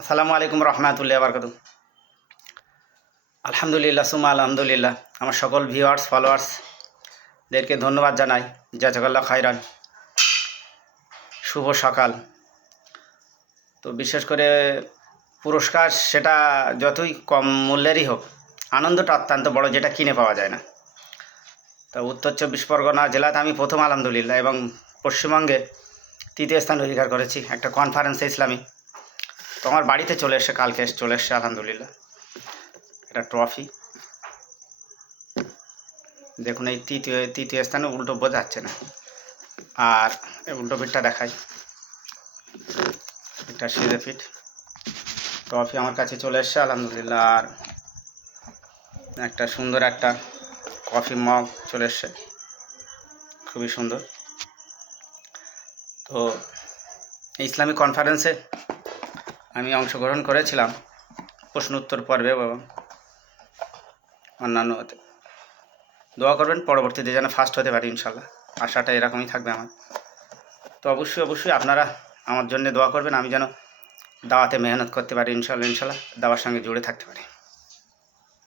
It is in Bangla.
আসসালামু আলাইকুম রহমাতুল্লাহ বারকাত আলহামদুলিল্লাহ সুমা আলহামদুলিল্লাহ। আমার সকল ভিউয়ার্স ফলোয়ার্সদেরকে ধন্যবাদ জানাই। জাজাকাল্লাহ খাইরান শুভ সকাল। তো বিশেষ করে পুরস্কার সেটা যতই কম মূল্যেরই হোক, আনন্দটা অত্যন্ত বড়, যেটা কিনে পাওয়া যায় না। তো উত্তর চব্বিশ পরগনা জেলাতে আমি প্রথম, আলহামদুলিল্লাহ, এবং পশ্চিমবঙ্গে তৃতীয় স্থান অধিকার করেছি, একটা কনফারেন্সে ইসলামী। তো আমার বাড়িতে চলে এসে, কালকে চলে এসছে আলহামদুলিল্লাহ। এটা ট্রফি দেখুন, এই তৃতীয় তৃতীয় স্থানে উল্টো বোঝাচ্ছে না। আর এই উল্টো পিঠটা দেখাই। এটা সিজে পিঠ ট্রফি আমার কাছে চলে এসছে, আলহামদুলিল্লাহ। আর একটা সুন্দর একটা কফি মগ চলে এসছে। খুবই সুন্দর। তো ইসলামিক কনফারেন্সে আমি অংশগ্রহণ করেছিলাম প্রশ্ন উত্তর পর্বে এবং অন্যান্য দোয়া করবেন পরবর্তীতে যেন ফার্স্ট হতে পারি ইনশাল্লাহ। আশাটা এরকমই থাকবে আমার। তো অবশ্যই অবশ্যই আপনারা আমার জন্য দোয়া করবেন, আমি যেন দাওয়াতে মেহনত করতে পারি ইনশাল্লাহ ইনশাল্লাহ, দাওয়ার সঙ্গে জুড়ে থাকতে পারি।